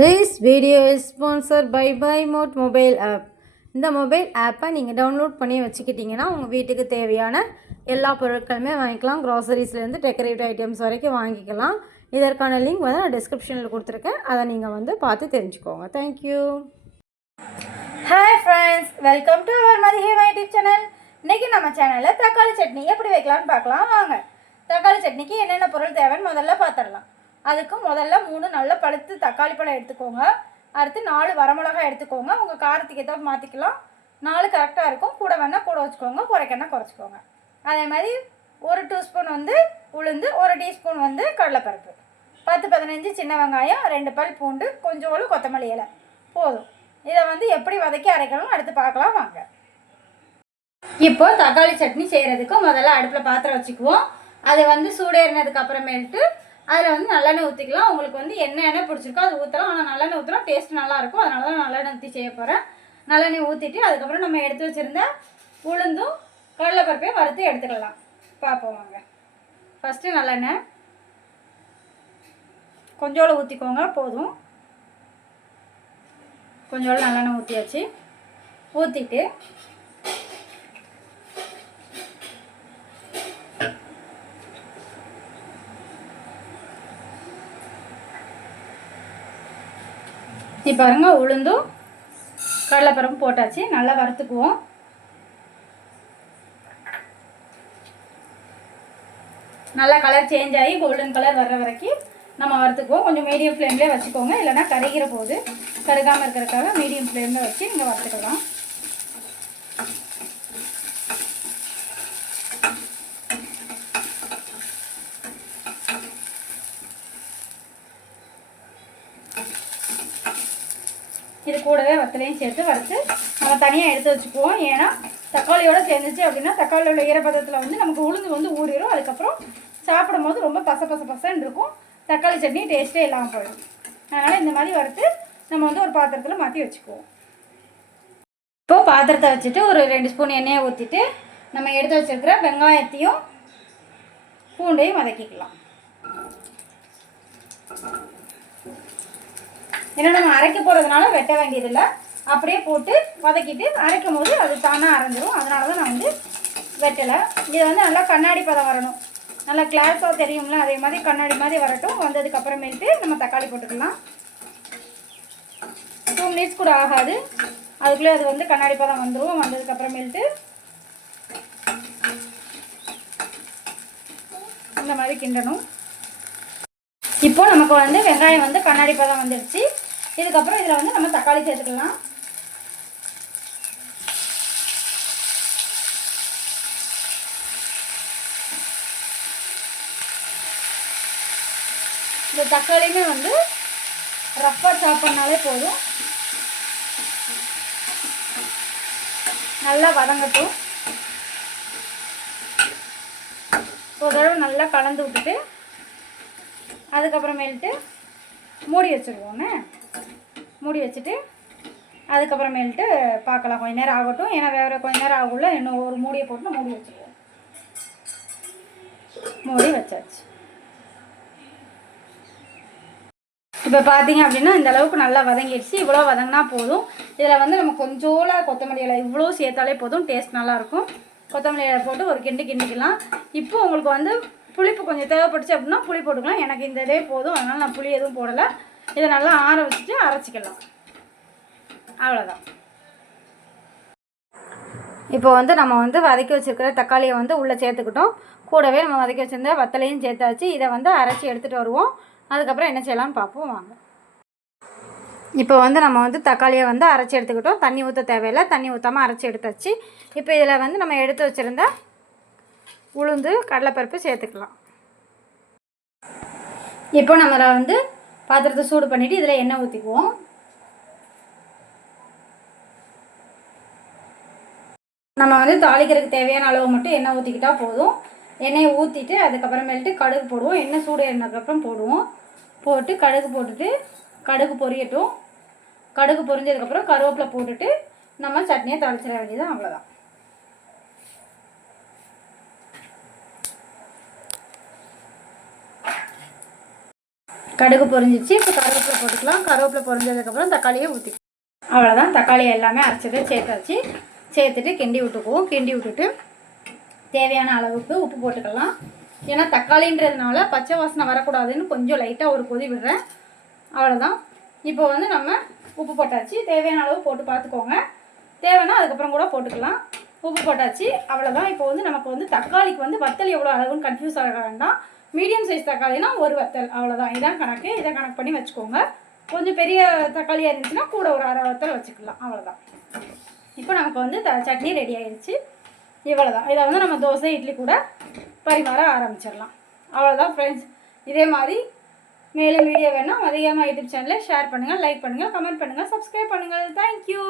This video is sponsor by by mod mobile app இந்த mobile ஆப்பை நீங்கள் download பண்ணி வச்சுக்கிட்டிங்கன்னா உங்கள் வீட்டுக்கு தேவையான எல்லா பொருட்களுமே வாங்கிக்கலாம். க்ராசரிஸ்லேருந்து டெக்கரேட்டிவ் ஐட்டம்ஸ் வரைக்கும் வாங்கிக்கலாம். இதற்கான லிங்க் வந்து நான் டிஸ்கிரிப்ஷனில் கொடுத்துருக்கேன். அதை நீங்கள் வந்து பார்த்து தெரிஞ்சுக்கோங்க. Thank you hi friends welcome to our மதிய யூடியூப் சேனல் இன்றைக்கி நம்ம சேனலில் தக்காளி சட்னி எப்படி வைக்கலாம்னு பார்க்கலாம். வாங்க. தக்காளி சட்னிக்கு என்னென்ன பொருள் தேவைன்னு முதல்ல பார்த்துடலாம். அதுக்கு முதல்ல மூணு நல்ல பழுத்து தக்காளி பழம் எடுத்துக்கோங்க. அடுத்து நாலு வரமிளகாய் எடுத்துக்கோங்க. உங்கள் காரத்துக்கு ஏதாவது மாற்றிக்கலாம் நாலு கரெக்டாக இருக்கும். கூட வேணால் கூட வச்சுக்கோங்க. குறைக்கன்னா குறைச்சிக்கோங்க. அதே மாதிரி ஒரு டூஸ்பூன் வந்து உளுந்து ஒரு டீஸ்பூன் வந்து கடலைப்பருப்பு. பத்து பதினஞ்சு சின்ன வெங்காயம் ரெண்டு பல் பூண்டு கொஞ்சோண்டு கொத்தமல்லி இலை. போதும். இதை வந்து எப்படி வதக்கி அரைக்கணும் அடுத்து பார்க்கலாம் வாங்க. இப்போது தக்காளி சட்னி செய்கிறதுக்கு முதல்ல அடுப்பில் பாத்திரம் வச்சுக்குவோம். அது வந்து சூடேறினதுக்கு அப்புறமேட்டு அதில் வந்து நல்லெண்ணெய் ஊற்றிக்கலாம் உங்களுக்கு வந்து என்ன எண்ணெய் பிடிச்சிருக்கோ அது ஊற்றலாம் ஆனால் நல்லெண்ணெய் ஊற்றினா டேஸ்ட் நல்லாயிருக்கும் அதனால தான் நல்லெண்ணெய் ஊற்றி செய்ய போகிறேன் நல்லெண்ணெய் ஊற்றிட்டு அதுக்கப்புறம் நம்ம எடுத்து வச்சுருந்த உளுந்தும் கடலைப்பருப்பையும் வறுத்து எடுத்துக்கலாம். பார்ப்போம் வாங்க. ஃபஸ்ட்டு நல்லெண்ணெய். கொஞ்சோடு ஊற்றிக்கோங்க போதும். கொஞ்சோண்டு நல்லெண்ணெய் ஊற்றியாச்சு ஊற்றிட்டு இப்போ பாருங்க உளுந்தும் கடலைப்பருப்பும் போட்டாச்சு. நல்லா வறுத்துக்குவோம். நல்லா கலர் சேஞ்ச் ஆகி கோல்டன் கலர் வர்ற வரைக்கும் நம்ம வறுத்துக்குவோம். கொஞ்சம் மீடியம் ஃப்ளேம்லேயே வச்சுக்கோங்க. இல்லைன்னா கருகிற போது கருகாமல் இருக்கிறதுக்காக மீடியம் ஃப்ளேமில் வச்சு நீங்கள் வறுத்துக்கலாம். இது கூடவே வத்தலையும் சேர்த்து வறுத்து நம்ம தனியாக எடுத்து வச்சுக்குவோம். ஏன்னா தக்காளியோட சேர்ந்துச்சு அப்படின்னா தக்காளியோட ஈரப்பதத்தில் வந்து நமக்கு உளுந்து வந்து ஊறிடும் அதுக்கப்புறம் சாப்பிடும் போது ரொம்ப பச பச பசன்னு இருக்கும். தக்காளி சட்னி டேஸ்ட்டே இல்லாமல் போயிடும். அதனால் இந்த மாதிரி வறுத்து நம்ம வந்து ஒரு பாத்திரத்தில் மாற்றி வச்சுக்குவோம். இப்போது பாத்திரத்தை வச்சுட்டு ஒரு ரெண்டு ஸ்பூன் எண்ணெயை ஊற்றிட்டு நம்ம எடுத்து வச்சுருக்கிற வெங்காயத்தையும் பூண்டையும் வதக்கிக்கலாம். ஏன்னா நம்ம அரைக்க போகிறதுனால வெட்ட வேண்டியதில்லை. அப்படியே போட்டு வதக்கிட்டு அரைக்கும் போது அது தானாக அரைஞ்சிரும். அதனால தான் நான் வந்து வெட்டலை. இது வந்து நல்லா கண்ணாடி பதம் வரணும். நல்லா கிளாஸாக தெரியும்ல அதே மாதிரி கண்ணாடி மாதிரி வரட்டும். வந்ததுக்கப்புறமேட்டு நம்ம தக்காளி போட்டுக்கலாம். டூ மினிட்ஸ் கூட ஆகாது. அதுக்குள்ளே அது வந்து கண்ணாடி பதம் வந்துடும் வந்ததுக்கப்புறமேட்டு இந்த மாதிரி கிண்டணும். இப்போ நமக்கு வந்து வெங்காயம் வந்து கண்ணாடி பதம் வந்துடுச்சு இதுக்கப்புறம் இதில் வந்து நம்ம தக்காளி சேர்த்துக்கலாம். இந்த தக்காளியுமே வந்து ரஃப்பாக சாப் பண்ணாலே போதும். நல்லா வதங்கட்டும். ஒரு தடவை நல்லா கலந்து விட்டுட்டு அதுக்கப்புறமேல்ட்டு மூடி வச்சுருவோண்ணே மூடி வச்சுட்டு அதுக்கப்புறமேல்ட்டு பார்க்கலாம். கொஞ்ச நேரம் ஆகட்டும். ஏன்னா வேறு கொஞ்ச நேரம் ஆகுள்ள இன்னும் ஒரு மூடியை போட்டு மூடி வச்சுருவோம் மூடி வச்சாச்சு. இப்போ பார்த்தீங்க அப்படின்னா இந்த அளவுக்கு நல்லா வதங்கிடுச்சு. இவ்வளோ வதங்கினா போதும். இதில் வந்து நம்ம கொஞ்சோல கொத்தமல்லி இலை இவ்வளோ சேர்த்தாலே போதும். டேஸ்ட் நல்லாயிருக்கும். கொத்தமல்லி இலை போட்டு ஒரு கிண்டு கிண்டிக்கலாம். இப்போ உங்களுக்கு வந்து புளிப்பு கொஞ்சம் தேவைப்பட்டுச்சு அப்படின்னா புளி போட்டுக்கலாம். எனக்கு இந்த இதே போதும். அதனால் நான் புளி எதுவும் போடலை. இதை நல்லா ஆற வச்சுட்டு அரைச்சிக்கலாம். அவ்வளோதான் இப்போ வந்து நம்ம வந்து வதக்கி வச்சுருக்கிற தக்காளியை வந்து உள்ளே சேர்த்துக்கிட்டோம். கூடவே நம்ம வதக்கி வச்சுருந்த வத்தலையும் சேர்த்தாச்சு. இதை வந்து அரைச்சி எடுத்துகிட்டு வருவோம். அதுக்கப்புறம் என்ன செய்யலாம்னு பார்ப்போம். வாங்க. இப்போ வந்து நம்ம வந்து தக்காளியை வந்து அரைச்சி எடுத்துக்கிட்டோம். தண்ணி ஊற்ற தேவையில்லை. தண்ணி ஊற்றாமல் அரைச்சி எடுத்தாச்சு. இப்போ இதில் வந்து நம்ம எடுத்து வச்சுருந்த உளுந்து கடலைப்பருப்பு சேர்த்துக்கலாம். இப்போ நம்ம வந்து பாத்திரத்தை சூடு பண்ணிவிட்டு இதில் எண்ணெய் ஊற்றிக்குவோம் நம்ம வந்து தாளிக்கிறதுக்கு தேவையான அளவு மட்டும் எண்ணெய் ஊற்றிக்கிட்டா போதும். எண்ணெயை ஊற்றிட்டு அதுக்கப்புறமேல்ட்டு கடுகு போடுவோம். எண்ணெய் சூடு ஏறினதுக்கப்புறம் போடுவோம். போட்டு கடுகு போட்டுட்டு கடுகு பொரியட்டும். கடுகு பொரிஞ்சதுக்கப்புறம் கருவேப்பிலை போட்டுட்டு நம்ம சட்னியை தாளிச்சிட வேண்டியது அவ்வளோதான் கடுகு பொரிஞ்சிச்சு. இப்போ கருவேப்பிலை போட்டுக்கலாம். கருவேப்பிலை பொரிஞ்சதுக்கப்புறம் தக்காளியை ஊற்றி அவ்வளோதான் தக்காளி எல்லாமே அரைச்சதை சேர்த்தாச்சு. சேர்த்துட்டு கிண்டி விட்டுக்குவோம். கிண்டி விட்டுட்டு தேவையான அளவுக்கு உப்பு போட்டுக்கலாம். ஏன்னா தக்காளின்றதுனால பச்சை வாசனை வரக்கூடாதுன்னு கொஞ்சம் லைட்டாக ஒரு கொதி விடுறேன். அவ்வளோதான் இப்போ வந்து நம்ம உப்பு போட்டாச்சு. தேவையான அளவு போட்டு பார்த்துக்கோங்க. தேவைன்னா அதுக்கப்புறம் கூட போட்டுக்கலாம். உப்பு போட்டாச்சு. அவ்வளோதான் இப்போ வந்து நமக்கு வந்து தக்காளிக்கு வந்து வத்தல் எவ்வளோ அளவுன்னு கன்ஃபியூஸ் ஆக வேண்டாம். மீடியம் சைஸ் தக்காளினா ஒரு வத்தல் அவ்வளோதான் இதான் கணக்கு. இதை கணக்கு பண்ணி வச்சுக்கோங்க. கொஞ்சம் பெரிய தக்காளியாக இருந்துச்சுன்னா கூட ஒரு அரை வத்தல் வச்சுக்கலாம். அவ்வளோதான் இப்போ நமக்கு வந்து த சட்னி ரெடி ஆயிடுச்சு இவ்வளோதான் இதை வந்து நம்ம தோசை இட்லி கூட பரிமாற ஆரம்பிச்சிடலாம். அவ்வளோதான் ஃப்ரெண்ட்ஸ் இதே மாதிரி மேலும் வீடியோ வேணால் அதிகமாக யூடியூப் சேனலை ஷேர் பண்ணுங்கள் லைக் பண்ணுங்கள் கமெண்ட் பண்ணுங்கள் சப்ஸ்கிரைப் பண்ணுங்கள். தேங்க்யூ